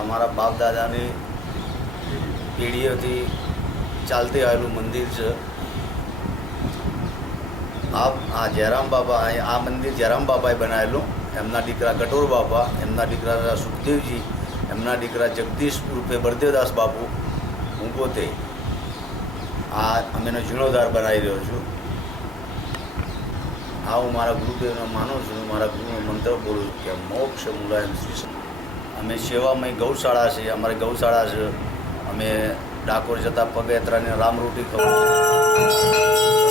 અમારા બાપ દાદાની પેઢીઓથી ચાલતી આવેલું મંદિર છે. આ જયરામ બાબા, આ મંદિર જયરામ બાબાએ બનાવેલું. એમના દીકરા કટોર બાપા, એમના દીકરા સુખદેવજી, એમના દીકરા જગદીશ રૂપે બળદેવદાસ બાપુ, હું પોતે આ અમેનો જીર્ણોદ્ધાર બનાવી રહ્યો છું. આ હું મારા ગુરુદેવને માનું છું. મારા ગુરુનો મંત્ર બોલું છું કે મોક્ષ મુલાયમ શ્રી. અમે સેવામય ગૌશાળા છે, અમારી ગૌશાળા છે. અમે ડાકોર જતા પગયાત્રાને રામરોટી ખવડાવીએ.